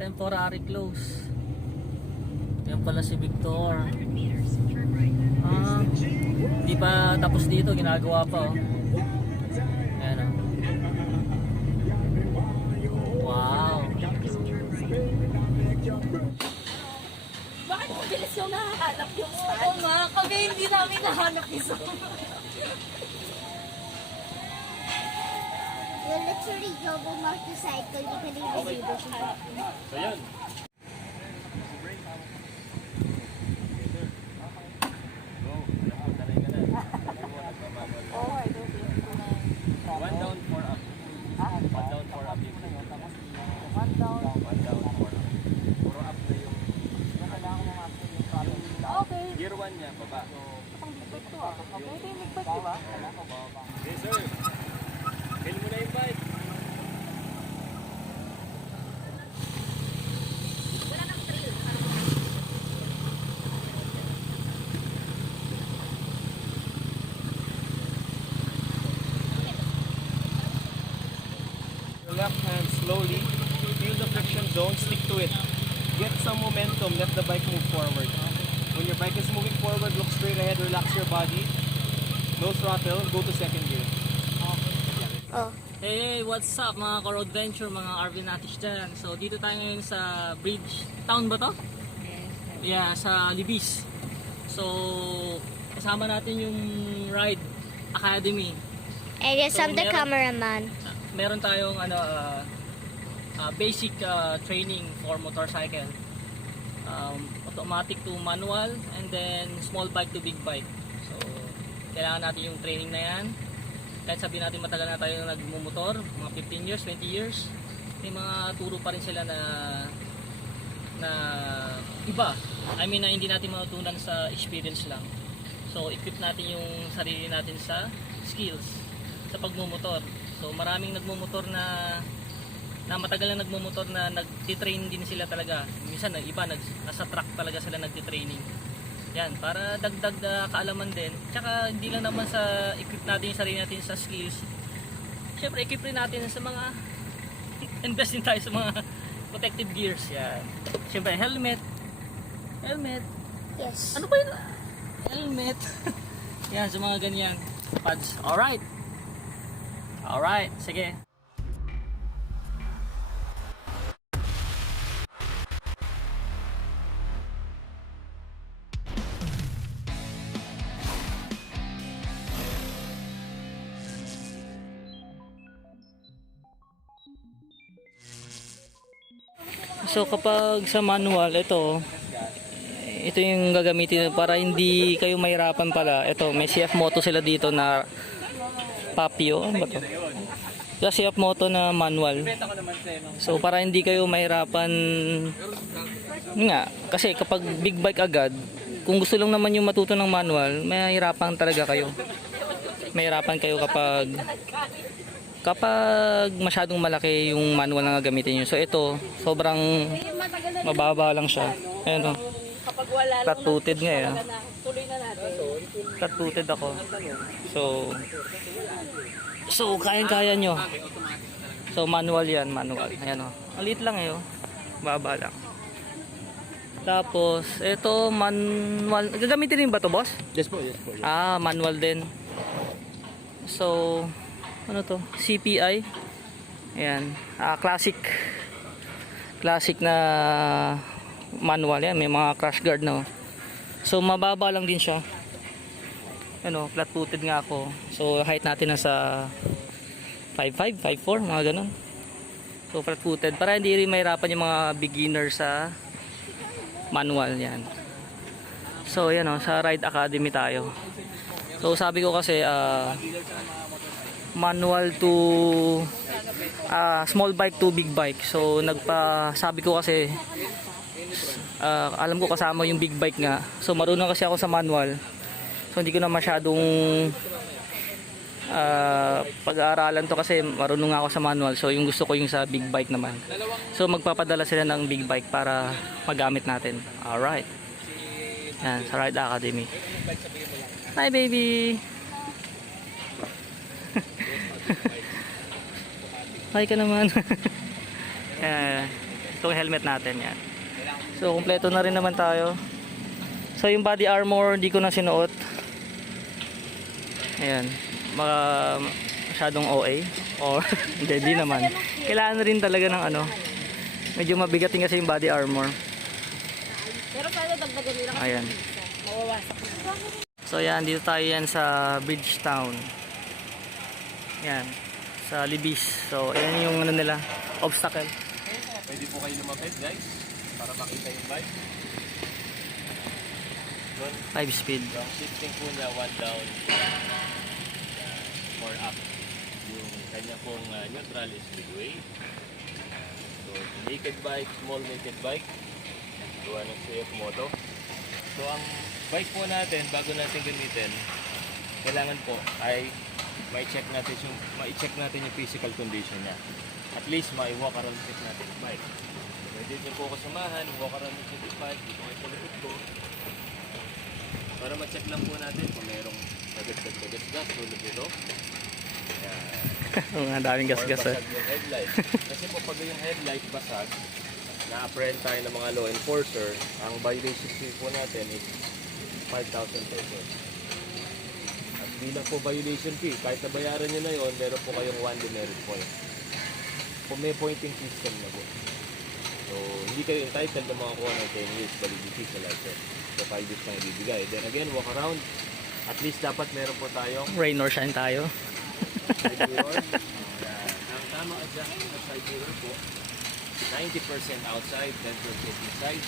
Temporary close. Yan pala si Victor. Di pa tapos dito, ginagawa pa oh. Ayan oh. Wow. Bakit mabilis yung nahanap yung stand? Oo nga, kami hindi namin nahanap isa. You literally drove a motorcycle, you can even see the shop. So yan. One down, four up. One down, four up. One down, four up. Puro up na yung Okay. gear 1 niya, baba. Pang big bike to ah. Okay, ito yung big bike diba? Yes sir. Hail mo na yung bike. Your left hand slowly. Feel the friction zone, stick to it. Get some momentum, let the bike move forward. When your bike is moving forward, look straight ahead, relax your body. No throttle, go to second gear. Oh. Hey, what's up mga Car Adventure, mga RV Natish dyan. So dito tayo ngayon sa Bridge Town ba to? Yeah, sa Libis. So kasama natin yung Ride Academy. And yes, So, I'm the cameraman. Meron tayong basic training for motorcycle. Automatic to manual, and then small bike to big bike. So kailangan natin yung training na yan. Kahit sabihin natin matagal na tayo nagmumotor, mga 15 years, 20 years, may mga turo pa rin sila na iba. I mean na hindi natin matutunan sa experience lang. So equip natin yung sarili natin sa skills sa pagmumotor. So maraming nagmumotor na matagal na nagmumotor na nagtitrain din sila talaga. Minsan iba nasa truck talaga sila nagtitraining. Yan, para dagdag kaalaman din. Tsaka hindi lang naman sa equip natin yung sarili natin sa skills. Siyempre equip rin natin sa mga invest din tayo sa mga protective gears. Yan. Siyempre helmet. Yes. Ano ba yun? Helmet. Yan, sa mga ganyan. Pads. Alright. Sige. So kapag sa manual, ito yung gagamitin para hindi kayo mahirapan pala. Ito, may CF Moto sila dito na Papio, ano ba to? Yung CF Moto na manual. So para hindi kayo mahirapan nga, kasi kapag big bike agad, kung gusto lang naman yung matuto ng manual, mahirapan talaga kayo. Mahirapan kayo kapag masyadong malaki yung manual na gagamitin nyo. So ito, sobrang mababa lang siya. Ayan o. Flat-footed nga eh. Tuloy na natin. Flat-footed ako. So kayang-kaya nyo. So manual yan, manual. Ayan o. Maliit lang eh o. Baba lang. Tapos, ito manual. Gagamitin rin ba to, boss? Yes po, yes po. Manual din. So, ano to? CPI. Ayan. Classic na manual yan. May mga crash guard na. So, mababa lang din siya. Ano, flat-footed nga ako. So, height natin nasa 5'5", 5'4", mga ganun. So, flat-footed. Para hindi rin mahirapan yung mga beginner sa manual yan. So, yan o. Sa Ride Academy tayo. So, sabi ko kasi, manual to small bike to big bike. So sabi ko kasi alam ko kasama yung big bike nga. So marunong kasi ako sa manual. So hindi ko na masyadong pag-aaralan to kasi marunong ako sa manual. So yung gusto ko yung sa big bike naman. So magpapadala sila ng big bike para magamit natin. Alright. Yan, sa Ride Academy. Hi baby. Hi ka naman. Itong helmet natin yan. So kumpleto na rin naman tayo. So yung body armor di ko na sinuot. Ayan. Masyadong OA or hindi naman. Kailangan rin talaga ng ano. Medyo mabigating kasi yung body armor. Pero sana dagdagan nila kasi Ayan. mawawasak na. So yan, dito tayo yan sa Bridgetown. Yan. Sa Libis. So ayan yung ano nila, obstacle. Pwede po kayo lumapit guys para makita yung bike. 5 speed. Yung shifting po niya 1 down, 4 up. Yung kanya pong neutral is midway. So naked bike, small naked bike. Gawa ng CF Moto. So ang bike po natin, bago natin gamitin, kailangan po ay ma-check natin yung physical condition niya. At least ma-walk around check natin yung bike. So, pwede nyo po ako samahan, walk around check yung bike, dito kayo sa likod ko. Para ma-check lang po natin kung mayroong gas tulad nito. Ang daming gas-gas Or basag yung headlight. Kasi po pag yung headlight basag, na-apprehend tayo ng mga law enforcer, ang violation fee po natin is 5,000 pesos. At bilang po violation fee, kahit nabayaran nyo na yon, meron po kayong 1 demerit point. Kung may pointing system na po. So, hindi kayo entitled na makakuha ng 10 years validity sa license. So, 5 years lang ibibigay. Then again, walk around. At least dapat meron po tayong Rain or shine tayo. side mirror. Ang tama adjustment ng side mirror po, 90% outside, 10% inside.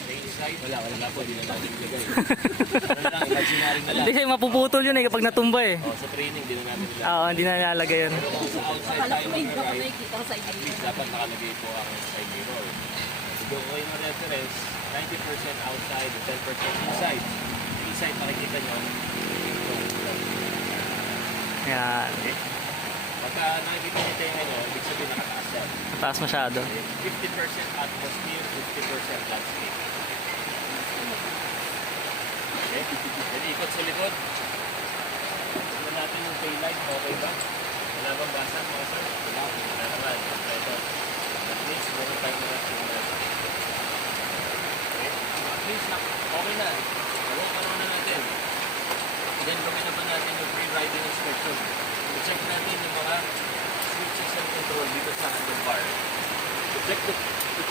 Rain side, wala po, di na natin ilagay. Ano lang, imaginary na lang. Hindi kasi mapuputol yun eh kapag natumba eh. Sa training, di na natin ilagay. Oo, hindi na nilalagay yun. Pero kung sa outside Akala tayo ko hindi ko mag-ride, nakikita ko sa at inyo. least dapat nakalagay po ang side mirror. So, kung kayo ng reference, 90% outside, 10% inside. Inside, makikita nyo. Yan. Pagka nakikita nyo tenga nyo, ibig sabihin nakataas yan. Taas masyado. 50% atmosphere, 50% landscape. Okay? Then ikot sa likod. Tignan natin yung taillight. Okay ba? Wala bang basag mga sir? Wala naman. Ito. At least, meron tayo na yung basag. Okay? At least, okay na. Dalawang panahon na natin. Then, gawin naman natin yung pre-riding inspection. I-check natin yung mga switches and control dito sa handlebar. To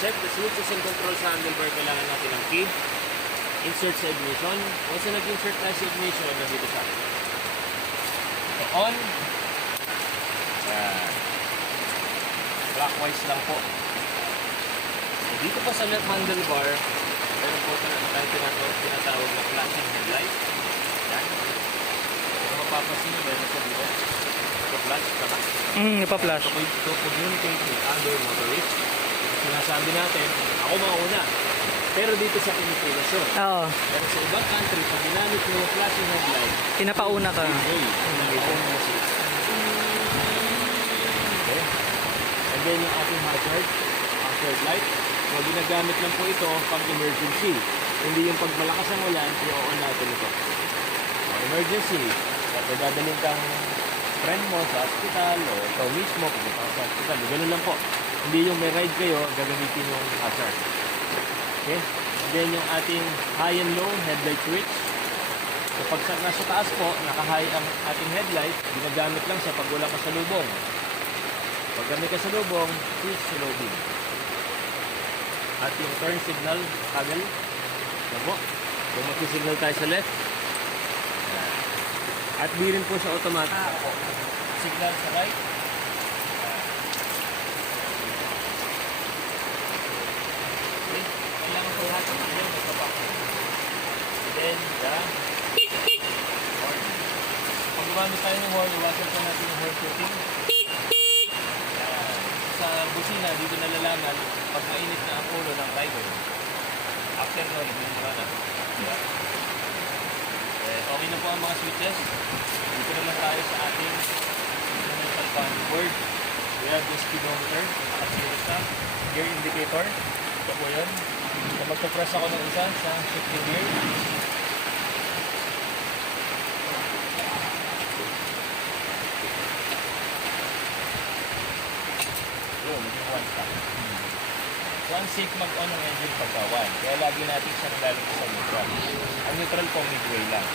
check the switches and control sa handlebar, kailangan natin ng key. Insert sa ignition. Once na nag-insert tayo sa ignition, nandito sa akin. So, on. Clockwise lang po. So, dito po sa left handlebar, meron po tayo tinatawag na flashing headlight. Yan. Kung mapapansin nyo, meron po dito. Flash, saka. Ipa-flash. To communicate with other motorists. Sinasabi natin, ako mauna. Pero dito sa Pilipinas, Oo. pero sa ibang country, pag ginamit mo yung flashing headlight, Pinapauna ka. hey, nandito mo na siya. Okay? And then yung ating hazard light, so ginagamit lang po ito pag emergency. Hindi yung pag malakas ang ulan, i-on natin ito. So, emergency, kapag dadalhin kang friend mo sa hospital o ikaw mismo pupunta ka sa hospital, ganun lang po. Hindi yung may ride kayo, gagamitin yung hazard. Okay? And then yung ating high and low headlight switch. So pag nasa taas po, naka-high ang ating headlight, ginagamit lang siya pag wala kasalubong. Pag may kasalubong, switch to low beam. At yung turn signal, toggle. Yan po. Kung mag-signal tayo sa left. At di rin po siya automatic. Signal sa right. Okay. Kailangan po lahat ng signal magpapak. Then, horn. Pag gumamit tayo ng horn, iwasan po natin yung horn shooting. Sa busina, dito nalalaman pag mainit na ang ulo ng rider. After nun, binura na. Yeah. Okay na po ang mga switches. Dito naman tayo sa ating fundamental command board. We have the speedometer, naka-zero stop, gear indicator. Ito po yun. So magpa-press ako ng isa sa shifting gear. Yun, maging one stop. So, unsafe mag-on ng engine pagka 1. Kaya lagi natin siya nilalagay sa neutral. Ang neutral po, midway lang.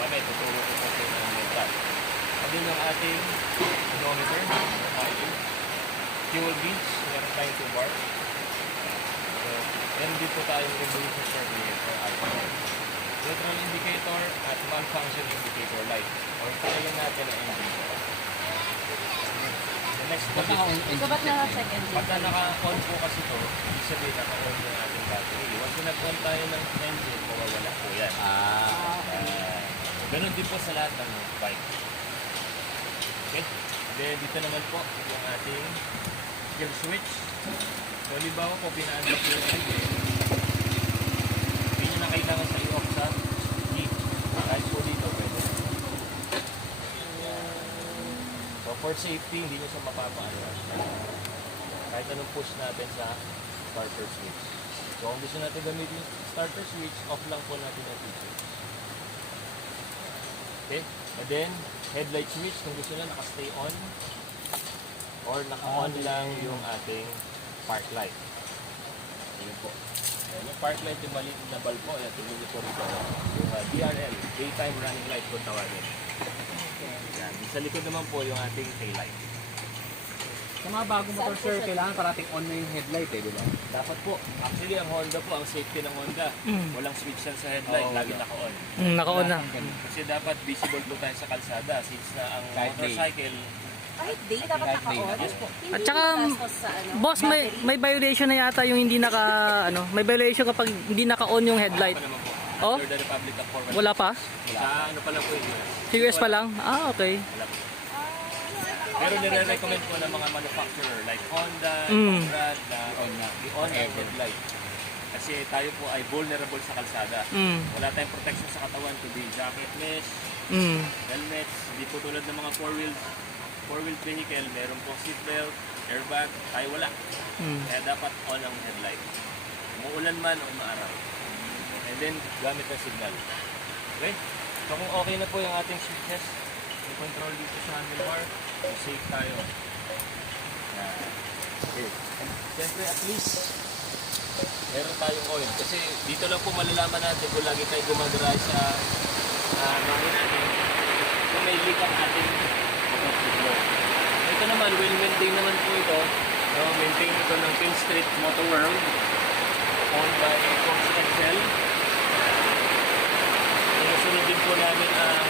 Mamaya, tuturo ko po kayo ng neutral. And then yung ating odometer, oil, fuel gauge, meron tayong 2 bar. So, meron din po tayong revolution terminator, alcohol. Neutral indicator at malfunction indicator light. Or kaya natin ang engine. The next po is, So, ba't naka-check engine? pagka naka-on po kasi ito, ibig sabihin naka-on yung ating battery. Once na nag-on tayo ng engine, mawawala po yan. Ganun din po sa lahat ng bike. Okay? Then dito naman po yung ating gear switch. So, halimbawa po, pina-unlock yung engine. Hindi nyo na kailangan sa i-off sa key. Kahit po dito, pwede. So, for safety, hindi nyo siya mapapaalam. Kahit anong push natin sa starter switch. So, kung gusto natin gamitin yung starter switch, off lang po natin ang switch. Okay? And then, headlight switch, kung gusto nyo, naka-stay on. Or naka-on lang yung ating park light. Yun po. Yung park light, yung maliit na bulb po, yan, tingin nyo po rito. Yung DRL, daytime running light po tawagin. Yan. Sa likod naman po yung ating tail light. Sa mga bagong motor, sir, kailangan parating on na yung headlight eh, di ba? Dapat po. Actually, ang Honda po, ang safety ng Honda, walang switch yan sa headlight, lagi naka-on. Naka-on na. Kasi dapat visible po tayo sa kalsada since na ang Kahit day. motorcycle, Kahit day, dapat naka-on. Yes po. Hindi At saka, gastos sa ano, boss, may violation na yata yung hindi naka, may violation kapag hindi naka-on yung headlight. pa naman po. Oh? Under the Republic of Foreign. Wala pa? Sa ano pa lang po yun. US pa lang? Ah, okay. Wala po. Pero nire-recommend po ng mga manufacturer like Honda, Brad, na i-on ang headlight. Kasi tayo po ay vulnerable sa kalsada. Wala tayong protection sa katawan to be jacket mesh, helmets, hindi po tulad ng mga four-wheel vehicle, meron po seatbelt, airbag, tayo wala. Kaya dapat on ang headlight. Umuulan man o maaraw. And then, gamit ang signal. Okay? So kung okay na po yung ating switches, yung control dito sa handlebar, safe tayo. Okay. Siyempre, at least, meron tayong oil. Kasi dito lang po malalaman natin kung lagi tayo gumagarahe sa namin natin kung may leak ang ating motor signal. Ito naman, well-maintain naman po ito. So, maintain ito ng Pin Street Motor World owned by Fox Excel. Sinusunod din po namin ang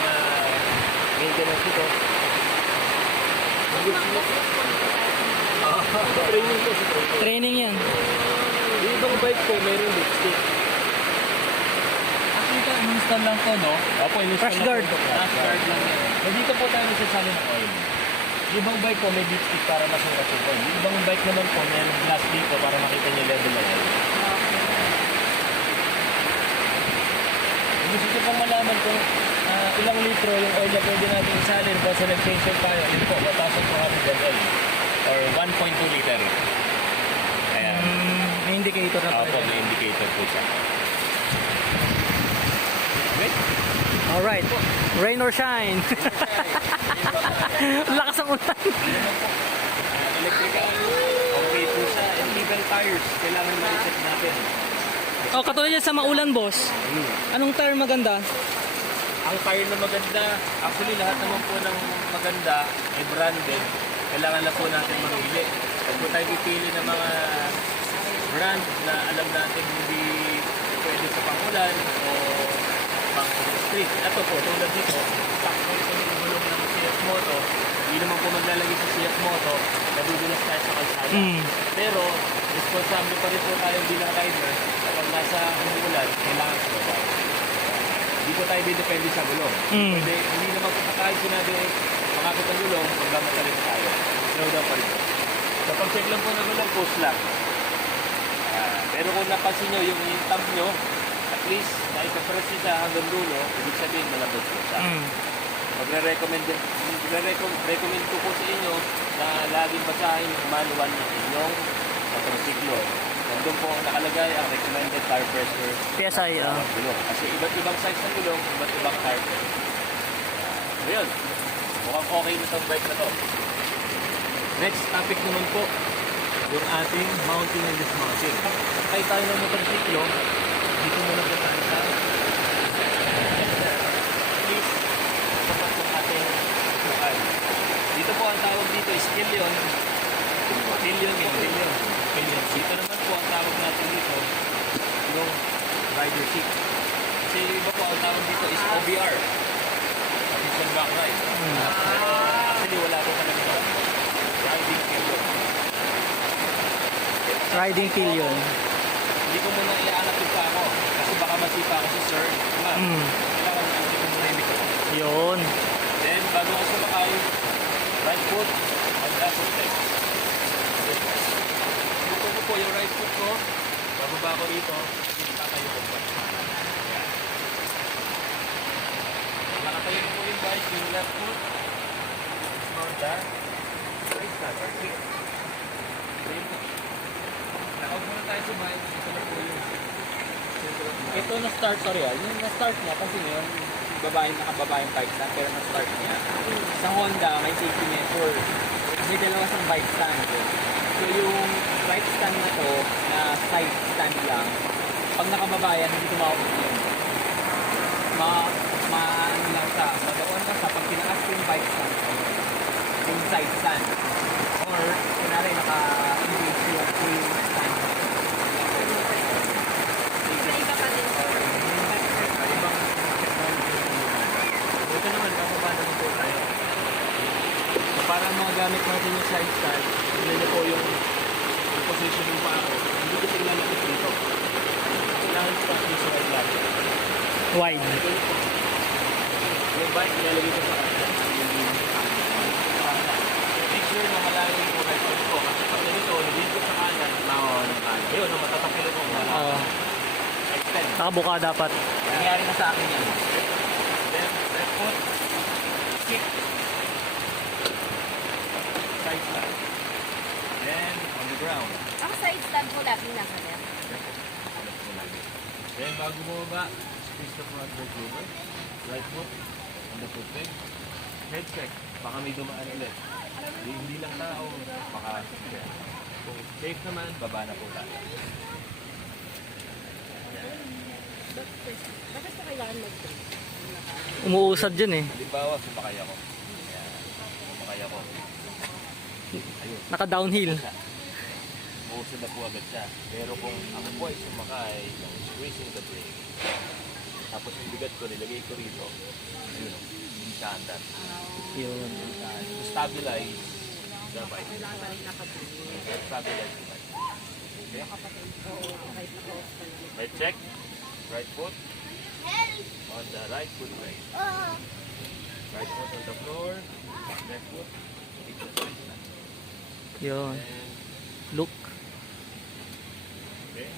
maintenance ito. Training po sa Training yan. yung ibang bike ko, mayroon lipstick. Ito, in-install lang to, no? Opo, in-install Crash lang guard. po. Crash guard lang yan. So, dito po tayo nagsasali ng oil. Yung ibang bike ko, may lipstick para masukat yung oil. Yung ibang bike naman po, may glass dito para makita niyo level ng oil. Kung gusto ko pong malaman kung ilang litro yung oil na pwede natin isalin kasi nag-change tayo, yun po, 1,200 ml or 1.2 liter. Ayan. May indicator na Opo, pala. may indicator po siya. Okay? Alright. Rain or shine. Lakas ang ulan. Electrical, okay po siya. And even tires, kailangan ma-check natin. Oh, katulad yan sa maulan, boss. Anong tire maganda? Ang tire na maganda, actually lahat naman po ng maganda ay branded. Kailangan lang po natin mamili. Kung po tayo pipili ng mga brand na alam natin hindi pwede sa pangulan o pang street. Ito po, tulad dito, sakto ito yung gulong ng CF Moto. Hindi naman po maglalagay sa CF Moto, nadudulas tayo sa kalsada. Pero, responsable pa rin po tayo bilang rider kapag nasa umuulan, kailangan sa baba. Hindi po tayo depende sa gulong. Pwede, hindi naman po kahit sinabi makakit ang gulong, magmamatalit tayo. Slow down pa rin po. So, pag-check lang po ng gulong, post lang. Pero kung napansin nyo, yung tab nyo, at least, naipapress nyo siya hanggang dulo, ibig sabihin malabot po siya. Recommend ko po sa inyo na laging basahin yung manual ng inyong motorsiklo. Nandun po nakalagay ang recommended tire pressure PSI, ng gulong. Kasi iba't ibang size ng gulong, iba't ibang tire pressure. So yun, mukhang okay na itong bike na to. Next topic naman po, yung ating mounting and dismounting. Sakay tayo ng motorsiklo, dito muna po tayo sa please, tapat ng ating sakay. Dito po ang tawag dito is pillion. Pillion. Dito naman po ang tawag natin dito yung rider seat. Kasi yung iba po ang tawag dito is OBR. Official back ride. Actually wala po talaga ito. Riding pillion. Riding pillion. Hindi ko muna iaanap yung pa ako. Kasi baka masipa ako si sir. Kailangan natin ko muna yung mikro. Yun. Then, bago ako sumakay, right foot, on the foot leg. Buko ko po yung right foot ko. Bababa ko rito, tatayo ko po. Yan. Nakatayo ko po yung bike, yung left foot. Mount that. Right stand, or kick. Nakawag muna tayo sa bike. Ito na po yung center of bike. Ito na-start, sorry yung na-start niya, kasi yun, nakababaeng bike stand, pero na-start niya. Sa Honda, may safety measure. May dalawa siyang bike stand. So yung right stand na to, na side stand lang, pag nakababayan, hindi tumawag yun. Ano lang siya, madaon lang siya, pag tinaas ko yung bike stand, yung side stand. Or, kunwari, naka-engage yung full stand. Iba pa din. Ibang ito naman, bababa naman po tayo. So, para magamit natin yung side stand, tignan niyo po yung position ng paa ko. Hindi ko tingnan natin dito. Kailangan ko pa sa right leg. Wide. Yung bike, nilalagay ko sa kanan. Make sure na malayo yung right foot ko. Kasi pag ganito, hindi ko sa kanan, mahon ng kanan. Ayun, matatapilo ko. Oo. Extend. Nakabuka dapat. Nangyari na sa akin yan. Then, left foot, kick, side stand. Then, on the ground. Ang side stand ko lagi nasa left. Then, bago bumaba, squeeze the front leg over. Right foot, on the foot peg. Head check, baka may dumaan ulit. Hindi lang tao, baka kung safe naman, baba na po tayo. Bakit pa kailangan mag-brake? Umuusad dyan eh. Halimbawa, sumakay ako. Ayan, sumakay ako. Ayun. Naka-downhill. Uusad na po agad siya. Pero kung ako po ay sumakay, yung squeezing the brake, tapos yung bigat ko, nilagay ko rito, ayun, hindi siya andar. Yun. To stabilize the bike. Kailangan pa rin naka-brake. Stabilize the bike. Okay? Oo, kahit naka-off ka lang. Right check. Right foot on the right foot brake. Oh, Right foot on the floor. Left foot. Take the side stand. Yun. And, Look. okay.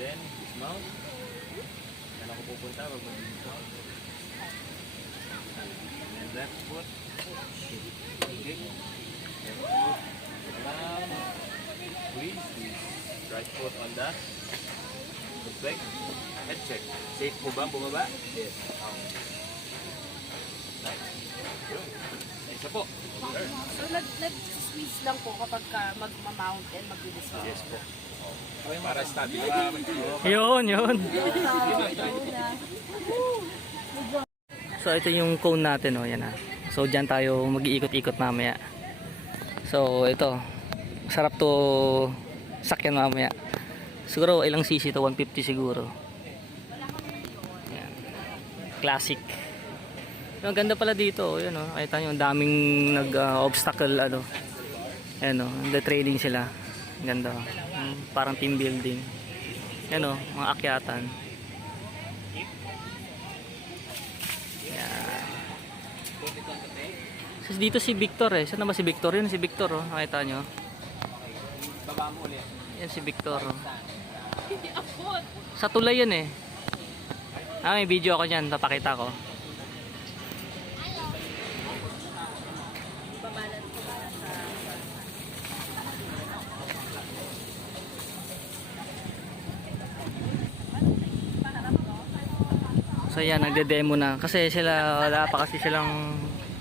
Then, dismount. Saan ako pupunta? Wag mag-dismount. And left foot. Kick. Left foot. Down. Squeeze. Right foot on the foot brake. Head check. Safe po ba? Bumaba? Yes. Nice. Yun. Isa po. Sure. So, nag-squeeze lang po kapag ka mag-mount and mag-dismount. Yes po. Para stabilize. Yun. So ito yung cone natin, oh, yan ah. So diyan tayo mag-iikot-ikot mamaya. So ito, sarap to sakyan mamaya. Siguro ilang cc to, 150 siguro. Yan. Classic. Ang ganda pala dito, oh, yan oh. Nakita nyo, ang daming nag-obstacle ano. Ayan oh, nag-training sila. Ang ganda oh. Parang team building. Yan oh, mga akyatan. Yan. So, dito si Victor eh. Saan naman si Victor? Yun si Victor oh. Nakita nyo. Baba mo ulit. Yan si Victor oh. Sa tulay yan eh. May video ako dyan. Papakita ko. So yan, nagde-demo na kasi sila, wala pa kasi silang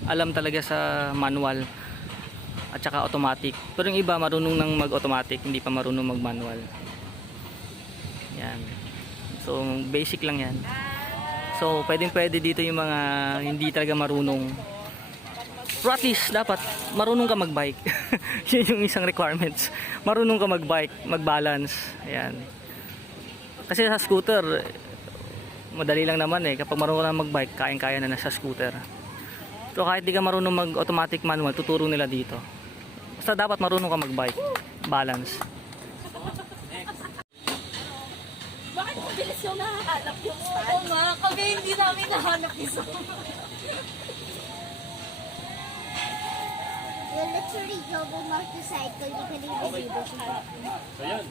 alam talaga sa manual. at saka automatic. Pero yung iba marunong nang mag-automatic, hindi pa marunong mag-manual. Yan. So basic lang yan. So pwede dito yung mga hindi talaga marunong. Pero at least dapat marunong ka mag-bike. Yun yung isang requirements. Marunong ka mag-bike, mag-balance. Ayan. Kasi sa scooter, madali lang naman eh. Kapag marunong ka mag-bike, kayang-kaya na sa scooter. So kahit di ka marunong mag-automatic manual, tuturo nila dito. Basta dapat marunong ka mag-bike. Balance. Bakit mabilis yung nahahanap yung stand? Oo nga, kami hindi namin nahanap yung You literally drove a motorcycle, you can even do this. So yun,